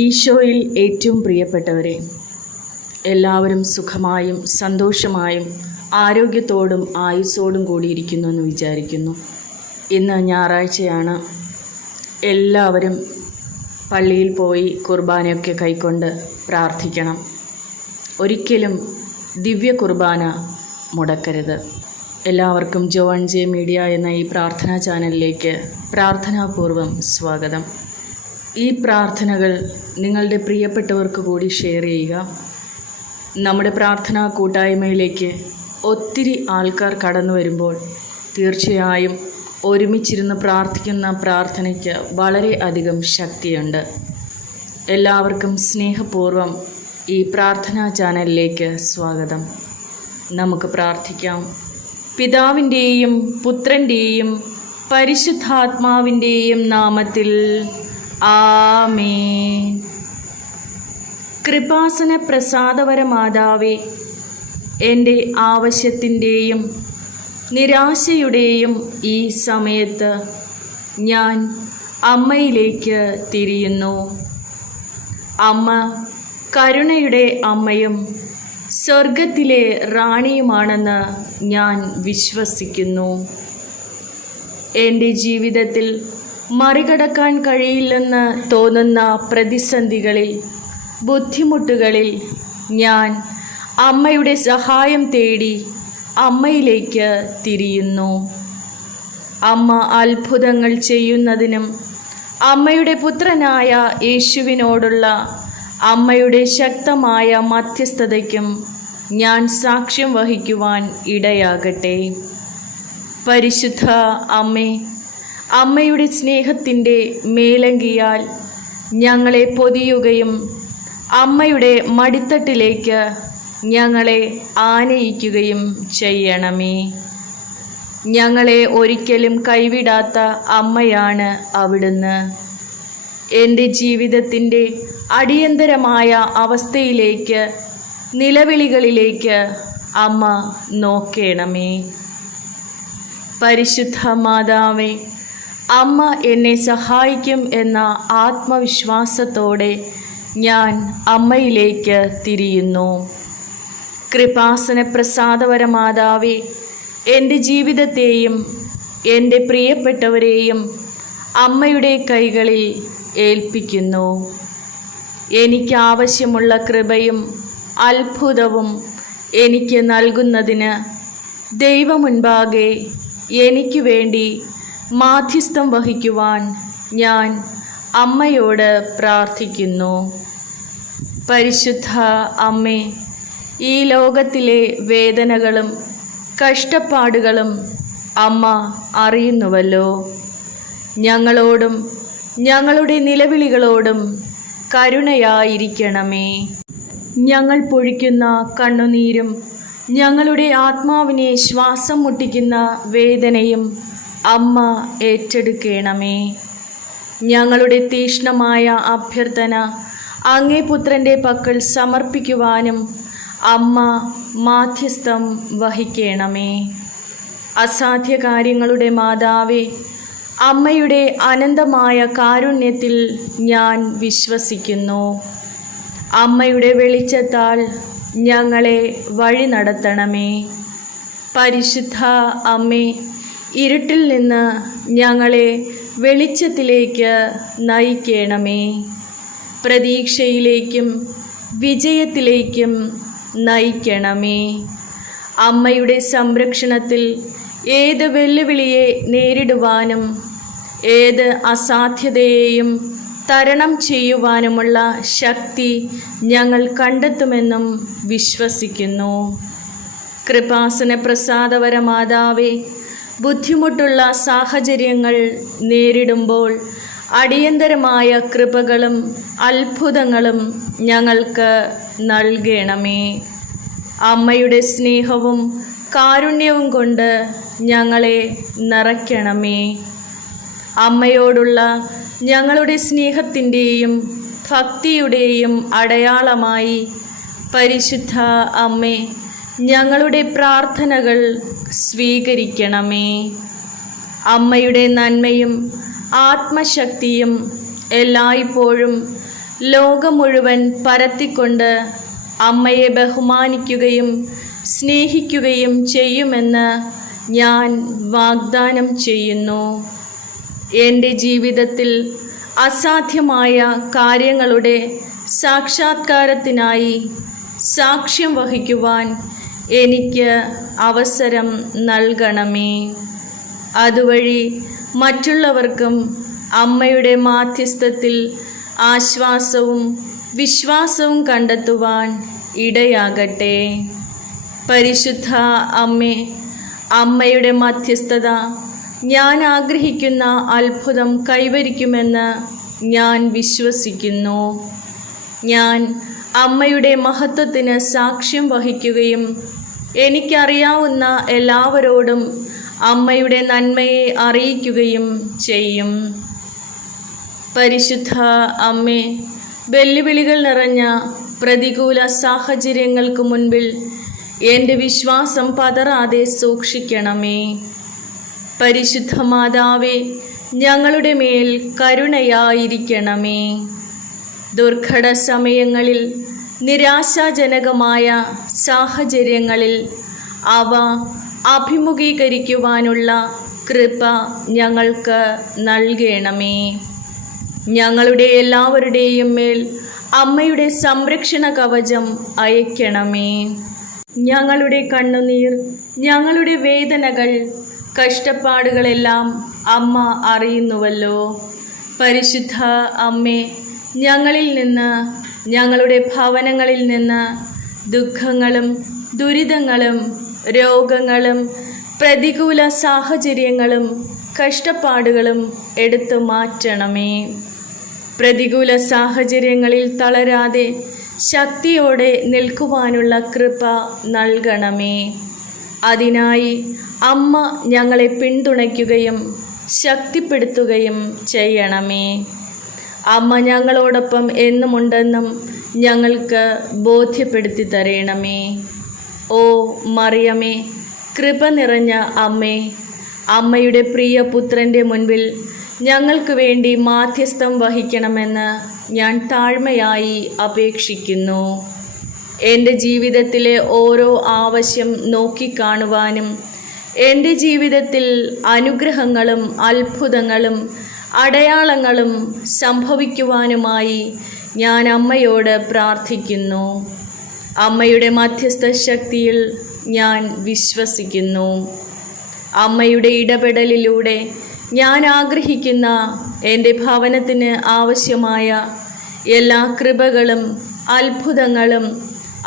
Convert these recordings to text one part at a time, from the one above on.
ഈശോയിൽ ഏറ്റവും പ്രിയപ്പെട്ടവരെ, എല്ലാവരും സുഖമായും സന്തോഷമായും ആരോഗ്യത്തോടും ആയുസ്സോടും കൂടിയിരിക്കുന്നു എന്ന് വിചാരിക്കുന്നു. ഇന്ന് ഞായറാഴ്ചയാണ്. എല്ലാവരും പള്ളിയിൽ പോയി കുർബാനയൊക്കെ കൈക്കൊണ്ട് പ്രാർത്ഥിക്കണം. ഒരിക്കലും ദിവ്യ കുർബാന മുടക്കരുത്. എല്ലാവർക്കും ജോൺ ജെ മീഡിയ എന്ന ഈ പ്രാർത്ഥനാ ചാനലിലേക്ക് പ്രാർത്ഥനാപൂർവം സ്വാഗതം. ഈ പ്രാർത്ഥനകൾ നിങ്ങളുടെ പ്രിയപ്പെട്ടവർക്ക് കൂടി ഷെയർ ചെയ്യുക. നമ്മുടെ പ്രാർത്ഥനാ കൂട്ടായ്മയിലേക്ക് ഒത്തിരി ആൾക്കാർ കടന്നു വരുമ്പോൾ തീർച്ചയായും ഒരുമിച്ചിരുന്ന് പ്രാർത്ഥിക്കുന്ന പ്രാർത്ഥനയ്ക്ക് വളരെ അധികം ശക്തിയുണ്ട്. എല്ലാവർക്കും സ്നേഹപൂർവ്വം ഈ പ്രാർത്ഥനാ ചാനലിലേക്ക് സ്വാഗതം. നമുക്ക് പ്രാർത്ഥിക്കാം. പിതാവിൻ്റെയും പുത്രൻ്റെയും പരിശുദ്ധാത്മാവിൻ്റെയും നാമത്തിൽ ആമേൻ. കൃപാസന പ്രസാദവര മാതാവേ, എൻ്റെ ആവശ്യത്തിൻ്റെയും നിരാശയുടെയും ഈ സമയത്ത് ഞാൻ അമ്മയിലേക്ക് തിരിയുന്നു. അമ്മ കരുണയുടെ അമ്മയും സ്വർഗത്തിലെ റാണിയുമാണെന്ന് ഞാൻ വിശ്വസിക്കുന്നു. എൻ്റെ ജീവിതത്തിൽ മറികടക്കാൻ കഴിയില്ലെന്ന് തോന്നുന്ന പ്രതിസന്ധികളിൽ, ബുദ്ധിമുട്ടുകളിൽ ഞാൻ അമ്മയുടെ സഹായം തേടി അമ്മയിലേക്ക് തിരിയുന്നു. അമ്മ അത്ഭുതങ്ങൾ ചെയ്യുന്നതിനും അമ്മയുടെ പുത്രനായ യേശുവിനോടുള്ള അമ്മയുടെ ശക്തമായ മധ്യസ്ഥതയ്ക്കും ഞാൻ സാക്ഷ്യം വഹിക്കുവാൻ ഇടയാകട്ടെ. പരിശുദ്ധ അമ്മേ, അമ്മയുടെ സ്നേഹത്തിൻ്റെ മേലങ്കിയാൽ ഞങ്ങളെ പൊതിയുകയും അമ്മയുടെ മടിത്തട്ടിലേക്ക് ഞങ്ങളെ ആനയിക്കുകയും ചെയ്യണമേ. ഞങ്ങളെ ഒരിക്കലും കൈവിടാത്ത അമ്മയാണ് അവിടുന്ന്. എൻ്റെ ജീവിതത്തിൻ്റെ അടിയന്തരമായ അവസ്ഥയിലേക്ക്, നിലവിളികളിലേക്ക് അമ്മ നോക്കേണമേ. പരിശുദ്ധ മാതാവേ, അമ്മ എന്നെ സഹായിക്കും എന്ന ആത്മവിശ്വാസത്തോടെ ഞാൻ അമ്മയിലേക്ക് തിരിയുന്നു. കൃപാസന പ്രസാദവര മാതാവേ, എൻ്റെ ജീവിതത്തെയും എൻ്റെ പ്രിയപ്പെട്ടവരെയും അമ്മയുടെ കൈകളിൽ ഏൽപ്പിക്കുന്നു. എനിക്കാവശ്യമുള്ള കൃപയും അത്ഭുതവും എനിക്ക് നൽകുന്നതിന് ദൈവമുൻപാകെ എനിക്ക് വേണ്ടി മാധ്യസ്ഥം വഹിക്കുവാൻ ഞാൻ അമ്മയോട് പ്രാർത്ഥിക്കുന്നു. പരിശുദ്ധ അമ്മേ, ഈ ലോകത്തിലെ വേദനകളും കഷ്ടപ്പാടുകളും അമ്മ അറിയുന്നുവല്ലോ. ഞങ്ങളോടും ഞങ്ങളുടെ നിലവിളികളോടും കരുണയായിരിക്കണമേ. ഞങ്ങൾ പൊഴിക്കുന്ന കണ്ണുനീരും ഞങ്ങളുടെ ആത്മാവിനെ ശ്വാസം മുട്ടിക്കുന്ന വേദനയും അമ്മ ഏറ്റെടുക്കണമേ. ഞങ്ങളുടെ തീക്ഷ്ണമായ അഭ്യർത്ഥന അങ്ങേ പുത്രൻ്റെ പക്കൽ സമർപ്പിക്കുവാനും അമ്മ മാധ്യസ്ഥം വഹിക്കണമേ. അസാധ്യ കാര്യങ്ങളുടെ മാതാവേ, അമ്മയുടെ അനന്തമായ കാരുണ്യത്തിൽ ഞാൻ വിശ്വസിക്കുന്നു. അമ്മയുടെ വെളിച്ചത്താൽ ഞങ്ങളെ വഴി നടത്തണമേ. പരിശുദ്ധ അമ്മേ, ഇരുട്ടിൽ നിന്ന് ഞങ്ങളെ വെളിച്ചത്തിലേക്ക് നയിക്കണമേ. പ്രതീക്ഷയിലേക്കും വിജയത്തിലേക്കും നയിക്കണമേ. അമ്മയുടെ സംരക്ഷണത്തിൽ ഏത് വെല്ലുവിളിയെ നേരിടുവാനും ഏത് അസാധ്യതയെയും തരണം ചെയ്യുവാനുമുള്ള ശക്തി ഞങ്ങൾ കണ്ടെത്തുമെന്നും വിശ്വസിക്കുന്നു. കൃപാസന പ്രസാദവര മാതാവേ, ബുദ്ധിമുട്ടുള്ള സാഹചര്യങ്ങൾ നേരിടുമ്പോൾ അടിയന്തരമായ കൃപകളും അത്ഭുതങ്ങളും ഞങ്ങൾക്ക് നൽകണമേ. അമ്മയുടെ സ്നേഹവും കാരുണ്യവും കൊണ്ട് ഞങ്ങളെ നിറയ്ക്കണമേ. അമ്മയോടുള്ള ഞങ്ങളുടെ സ്നേഹത്തിൻ്റെയും ഭക്തിയുടെയും അടയാളമായി പരിശുദ്ധ അമ്മേ, ഞങ്ങളുടെ പ്രാർത്ഥനകൾ സ്വീകരിക്കണമേ. അമ്മയുടെ നന്മയും ആത്മശക്തിയും എല്ലായ്പ്പോഴും ലോകം മുഴുവൻ പരത്തിക്കൊണ്ട് അമ്മയെ ബഹുമാനിക്കുകയും സ്നേഹിക്കുകയും ചെയ്യുമെന്ന് ഞാൻ വാഗ്ദാനം ചെയ്യുന്നു. എൻ്റെ ജീവിതത്തിൽ അസാധ്യമായ കാര്യങ്ങളുടെ സാക്ഷാത്കാരത്തിനായി സാക്ഷ്യം വഹിക്കുവാൻ എനിക്ക് അവസരം നൽകണമേ. അതുവഴി മറ്റുള്ളവർക്കും അമ്മയുടെ മാധ്യസ്ഥത്തിൽ ആശ്വാസവും വിശ്വാസവും കണ്ടെത്തുവാൻ ഇടയാകട്ടെ. പരിശുദ്ധ അമ്മേ, അമ്മയുടെ മധ്യസ്ഥത ഞാൻ ആഗ്രഹിക്കുന്ന അത്ഭുതം കൈവരിക്കുമെന്ന് ഞാൻ വിശ്വസിക്കുന്നു. ഞാൻ അമ്മയുടെ മഹത്വത്തിന് സാക്ഷ്യം വഹിക്കുകയും എനിക്കറിയാവുന്ന എല്ലാവരോടും അമ്മയുടെ നന്മയെ അറിയിക്കുകയും ചെയ്യും. പരിശുദ്ധ അമ്മേ, വെല്ലുവിളികൾ നിറഞ്ഞ പ്രതികൂല സാഹചര്യങ്ങൾക്ക് മുൻപിൽ എൻ്റെ വിശ്വാസം പതറാതെ സൂക്ഷിക്കണമേ. പരിശുദ്ധ മാതാവേ, ഞങ്ങളുടെ മേൽ കരുണയായിരിക്കണമേ. ദുർഘട സമയങ്ങളിൽ, നിരാശാജനകമായ സാഹചര്യങ്ങളിൽ അവ അഭിമുഖീകരിക്കുവാനുള്ള കൃപ ഞങ്ങൾക്ക് നൽകണമേ. ഞങ്ങളുടെ എല്ലാവരുടെയും മേൽ അമ്മയുടെ സംരക്ഷണ കവചം അയക്കണമേ. ഞങ്ങളുടെ കണ്ണുനീർ, ഞങ്ങളുടെ വേദനകൾ, കഷ്ടപ്പാടുകളെല്ലാം അമ്മ അറിയുന്നുവല്ലോ. പരിശുദ്ധ അമ്മേ, ഞങ്ങളിൽ നിന്ന്, ഞങ്ങളുടെ ഭവനങ്ങളിൽ നിന്ന് ദുഃഖങ്ങളും ദുരിതങ്ങളും രോഗങ്ങളും പ്രതികൂല സാഹചര്യങ്ങളും കഷ്ടപ്പാടുകളും എടുത്തു മാറ്റണമേ. പ്രതികൂല സാഹചര്യങ്ങളിൽ തളരാതെ ശക്തിയോടെ നിൽക്കുവാനുള്ള കൃപ നൽകണമേ. അതിനായി അമ്മ ഞങ്ങളെ പിന്തുണയ്ക്കുകയും ശക്തിപ്പെടുത്തുകയും ചെയ്യണമേ. അമ്മ ഞങ്ങളോടൊപ്പം എന്നുമുണ്ടെന്നും ഞങ്ങൾക്ക് ബോധ്യപ്പെടുത്തി തരണമേ. ഓ മറിയമേ, കൃപ നിറഞ്ഞ അമ്മേ, അമ്മയുടെ പ്രിയപുത്രൻ്റെ മുൻപിൽ ഞങ്ങൾക്ക് വേണ്ടി മാധ്യസ്ഥം വഹിക്കണമെന്ന് ഞാൻ താഴ്മയായി അപേക്ഷിക്കുന്നു. എൻ്റെ ജീവിതത്തിലെ ഓരോ ആവശ്യം നോക്കിക്കാണുവാനും എൻ്റെ ജീവിതത്തിൽ അനുഗ്രഹങ്ങളും അത്ഭുതങ്ങളും അടയാളങ്ങളും സംഭവിക്കുവാനുമായി ഞാൻ അമ്മയോട് പ്രാർത്ഥിക്കുന്നു. അമ്മയുടെ മധ്യസ്ഥ ശക്തിയിൽ ഞാൻ വിശ്വസിക്കുന്നു. അമ്മയുടെ ഇടപെടലിലൂടെ ഞാൻ ആഗ്രഹിക്കുന്ന എൻ്റെ ഭവനത്തിന് ആവശ്യമായ എല്ലാ കൃപകളും അത്ഭുതങ്ങളും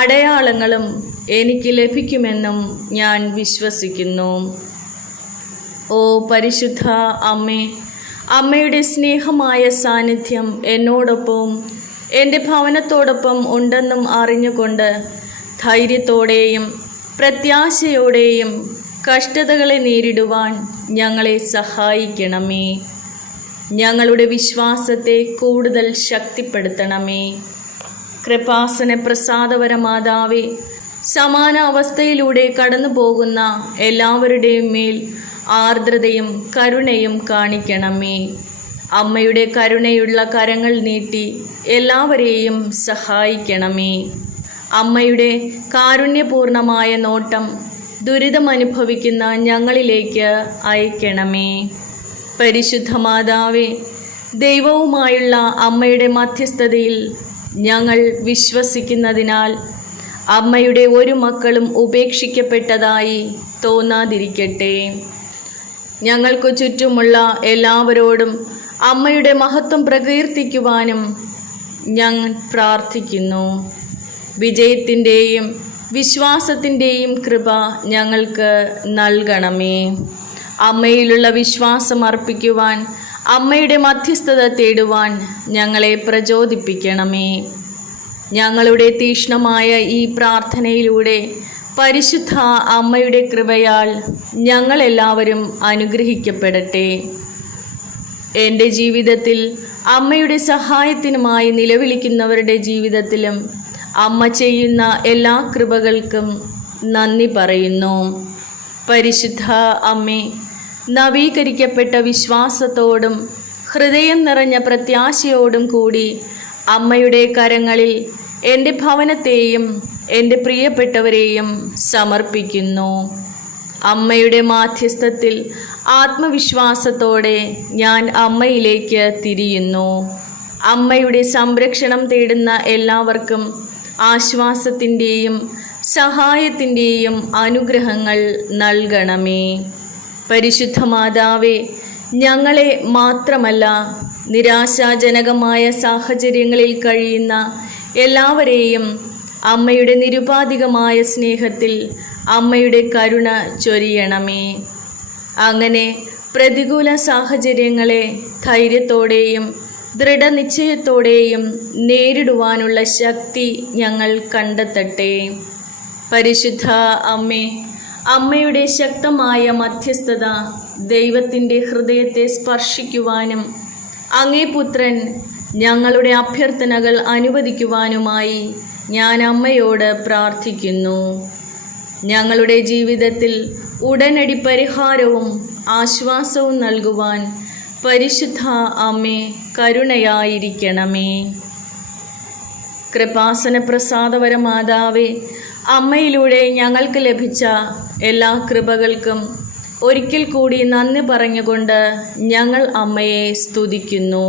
അടയാളങ്ങളും എനിക്ക് ലഭിക്കുമെന്നും ഞാൻ വിശ്വസിക്കുന്നു. ഓ പരിശുദ്ധ അമ്മേ, അമ്മയുടെ സ്നേഹമായ സാന്നിധ്യം എന്നോടൊപ്പം എൻ്റെ ഭവനത്തോടൊപ്പം ഉണ്ടെന്നും അറിഞ്ഞുകൊണ്ട് ധൈര്യത്തോടെയും പ്രത്യാശയോടെയും കഷ്ടതകളെ നേരിടുവാൻ ഞങ്ങളെ സഹായിക്കണമേ. ഞങ്ങളുടെ വിശ്വാസത്തെ കൂടുതൽ ശക്തിപ്പെടുത്തണമേ. കൃപാസന പ്രസാദപര മാതാവേ, സമാന അവസ്ഥയിലൂടെ കടന്നു പോകുന്ന എല്ലാവരുടെയും മേൽ ആർദ്രതയും കരുണയും കാണിക്കണമേ. അമ്മയുടെ കരുണയുള്ള കരങ്ങൾ നീട്ടി എല്ലാവരെയും സഹായിക്കണമേ. അമ്മയുടെ കാരുണ്യപൂർണമായ നോട്ടം ദുരിതമനുഭവിക്കുന്ന ഞങ്ങളിലേക്ക് അയക്കണമേ. പരിശുദ്ധ മാതാവേ, ദൈവവുമായുള്ള അമ്മയുടെ മധ്യസ്ഥതയിൽ ഞങ്ങൾ വിശ്വസിക്കുന്നതിനാൽ അമ്മയുടെ ഒരു മക്കളും ഉപേക്ഷിക്കപ്പെട്ടതായി തോന്നാതിരിക്കട്ടെ. ഞങ്ങൾക്ക് ചുറ്റുമുള്ള എല്ലാവരോടും അമ്മയുടെ മഹത്വം പ്രകീർത്തിക്കുവാനും ഞങ്ങൾ പ്രാർത്ഥിക്കുന്നു. വിജയത്തിൻ്റെയും വിശ്വാസത്തിൻ്റെയും കൃപ ഞങ്ങൾക്ക് നൽകണമേ. അമ്മയിലുള്ള വിശ്വാസം അർപ്പിക്കുവാൻ, അമ്മയുടെ മധ്യസ്ഥത തേടുവാൻ ഞങ്ങളെ പ്രചോദിപ്പിക്കണമേ. ഞങ്ങളുടെ തീക്ഷ്ണമായ ഈ പ്രാർത്ഥനയിലൂടെ പരിശുദ്ധ അമ്മയുടെ കൃപയാൽ ഞങ്ങളെല്ലാവരും അനുഗ്രഹിക്കപ്പെടട്ടെ. എൻ്റെ ജീവിതത്തിൽ അമ്മയുടെ സഹായത്തിനുമായി നിലവിളിക്കുന്നവരുടെ ജീവിതത്തിലും അമ്മ ചെയ്യുന്ന എല്ലാ കൃപകൾക്കും നന്ദി പറയുന്നു. പരിശുദ്ധ അമ്മേ, നവീകരിക്കപ്പെട്ട വിശ്വാസത്തോടും ഹൃദയം നിറഞ്ഞ പ്രത്യാശയോടും കൂടി അമ്മയുടെ കരങ്ങളിൽ എൻ്റെ ഭവനത്തെയും എൻ്റെ പ്രിയപ്പെട്ടവരെയും സമർപ്പിക്കുന്നു. അമ്മയുടെ മാധ്യസ്ഥത്തിൽ ആത്മവിശ്വാസത്തോടെ ഞാൻ അമ്മയിലേക്ക് തിരിയുന്നു. അമ്മയുടെ സംരക്ഷണം തേടുന്ന എല്ലാവർക്കും ആശ്വാസത്തിൻ്റെയും സഹായത്തിൻ്റെയും അനുഗ്രഹങ്ങൾ നൽകണമേ. പരിശുദ്ധ മാതാവേ, ഞങ്ങളെ മാത്രമല്ല നിരാശാജനകമായ സാഹചര്യങ്ങളിൽ കഴിയുന്ന എല്ലാവരെയും അമ്മയുടെ നിരുപാധികമായ സ്നേഹത്തിൽ അമ്മയുടെ കരുണ ചൊരിയണമേ. അങ്ങനെ പ്രതികൂല സാഹചര്യങ്ങളെ ധൈര്യത്തോടെയും ദൃഢനിശ്ചയത്തോടെയും നേരിടുവാനുള്ള ശക്തി ഞങ്ങൾ കണ്ടെത്തട്ടെ. പരിശുദ്ധ അമ്മേ, അമ്മയുടെ ശക്തമായ മധ്യസ്ഥത ദൈവത്തിൻ്റെ ഹൃദയത്തെ സ്പർശിക്കുവാനും അങ്ങേ പുത്രൻ ഞങ്ങളുടെ അഭ്യർത്ഥനകൾ അനുവദിക്കുവാനുമായി ഞാൻ അമ്മയോട് പ്രാർത്ഥിക്കുന്നു. ഞങ്ങളുടെ ജീവിതത്തിൽ ഉടനടി പരിഹാരവും ആശ്വാസവും നൽകുവാൻ പരിശുദ്ധ അമ്മേ കരുണയായിരിക്കണമേ. കൃപാസന പ്രസാദവര മാതാവേ, അമ്മയിലൂടെ ഞങ്ങൾക്ക് ലഭിച്ച എല്ലാ കൃപകൾക്കും ഒരിക്കൽ കൂടി നന്ദി പറഞ്ഞുകൊണ്ട് ഞങ്ങൾ അമ്മയെ സ്തുതിക്കുന്നു.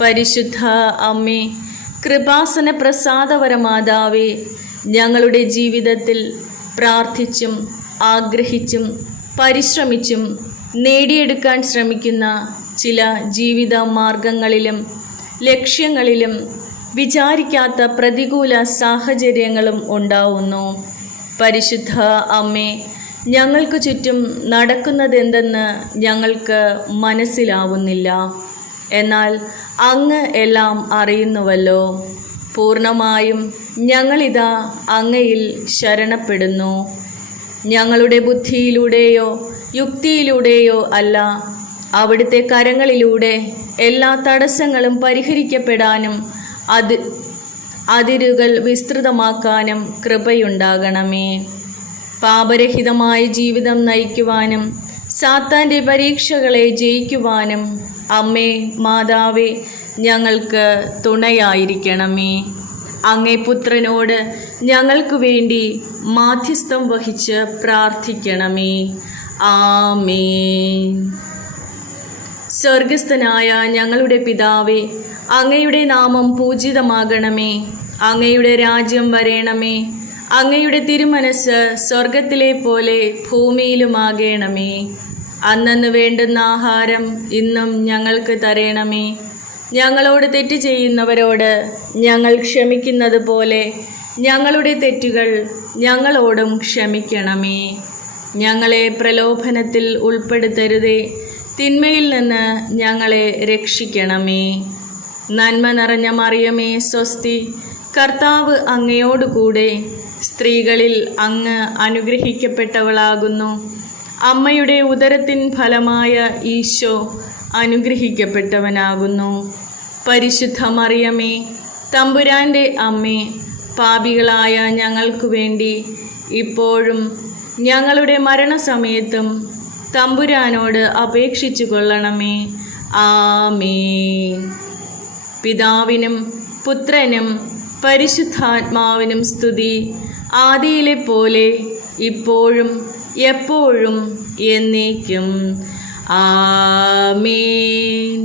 പരിശുദ്ധ അമ്മേ, കൃപാസന പ്രസാദവര മാതാവേ, ഞങ്ങളുടെ ജീവിതത്തിൽ പ്രാർത്ഥിച്ചും ആഗ്രഹിച്ചും പരിശ്രമിച്ചും നേടിയെടുക്കാൻ ശ്രമിക്കുന്ന ചില ജീവിത മാർഗങ്ങളിലും ലക്ഷ്യങ്ങളിലും വിചാരിക്കാത്ത പ്രതികൂല സാഹചര്യങ്ങളും ഉണ്ടാവുന്നു. പരിശുദ്ധ അമ്മേ, ഞങ്ങൾക്ക് ചുറ്റും നടക്കുന്നതെന്തെന്ന് ഞങ്ങൾക്ക് മനസ്സിലാവുന്നില്ല. എന്നാൽ അങ്ങ് എല്ലാം അറിയുന്നുവല്ലോ. പൂർണ്ണമായും ഞങ്ങളിതാ അങ്ങയിൽ ശരണപ്പെടുന്നു. ഞങ്ങളുടെ ബുദ്ധിയിലൂടെയോ യുക്തിയിലൂടെയോ അല്ല, അവിടുത്തെ കരങ്ങളിലൂടെ എല്ലാ തടസ്സങ്ങളും പരിഹരിക്കപ്പെടാനും അതിരുകൾ വിസ്തൃതമാക്കാനും കൃപയുണ്ടാകണമേ. പാപരഹിതമായ ജീവിതം നയിക്കുവാനും സാത്താൻ്റെ പരീക്ഷകളെ ജയിക്കുവാനും അമ്മേ മാതാവേ ഞങ്ങൾക്ക് തുണയായിരിക്കണമേ. അങ്ങേ പുത്രനോട് ഞങ്ങൾക്ക് വേണ്ടി മാധ്യസ്ഥം വഹിച്ച് പ്രാർത്ഥിക്കണമേ. ആമേൻ. സ്വർഗസ്ഥനായ ഞങ്ങളുടെ പിതാവേ, അങ്ങയുടെ നാമം പൂജിതമാകണമേ. അങ്ങയുടെ രാജ്യം വരേണമേ. അങ്ങയുടെ തിരുമനസ് സ്വർഗത്തിലെ പോലെ ഭൂമിയിലുമാകണമേ. അന്നന്ന് വേണ്ടുന്ന ആഹാരം ഇന്നും ഞങ്ങൾക്ക് തരണമേ. ഞങ്ങളോട് തെറ്റ് ചെയ്യുന്നവരോട് ഞങ്ങൾ ക്ഷമിക്കുന്നത് പോലെ ഞങ്ങളുടെ തെറ്റുകൾ ഞങ്ങളോടും ക്ഷമിക്കണമേ. ഞങ്ങളെ പ്രലോഭനത്തിൽ ഉൾപ്പെടുത്തരുതേ, തിന്മയിൽ നിന്ന് ഞങ്ങളെ രക്ഷിക്കണമേ. നന്മ നിറഞ്ഞ മറിയമേ സ്വസ്തി, കർത്താവ് അങ്ങയോടുകൂടെ സ്ത്രീകളിൽ അങ്ങ് അനുഗ്രഹിക്കപ്പെട്ടവളാകുന്നു. അമ്മയുടെ ഉദരത്തിൻ ഫലമായ ഈശോ അനുഗ്രഹിക്കപ്പെട്ടവനാകുന്നു. പരിശുദ്ധ മറിയമേ, തമ്പുരാൻ്റെ അമ്മേ, പാപികളായ ഞങ്ങൾക്ക് വേണ്ടി ഇപ്പോഴും ഞങ്ങളുടെ മരണസമയത്തും തമ്പുരാനോട് അപേക്ഷിച്ചു കൊള്ളണമേ. ആമേൻ. പിതാവിനും പുത്രനും പരിശുദ്ധാത്മാവിനും സ്തുതി, ആദിയിലെ പോലെ ഇപ്പോഴും എപ്പോഴും എന്നേക്കും. ആമേൻ.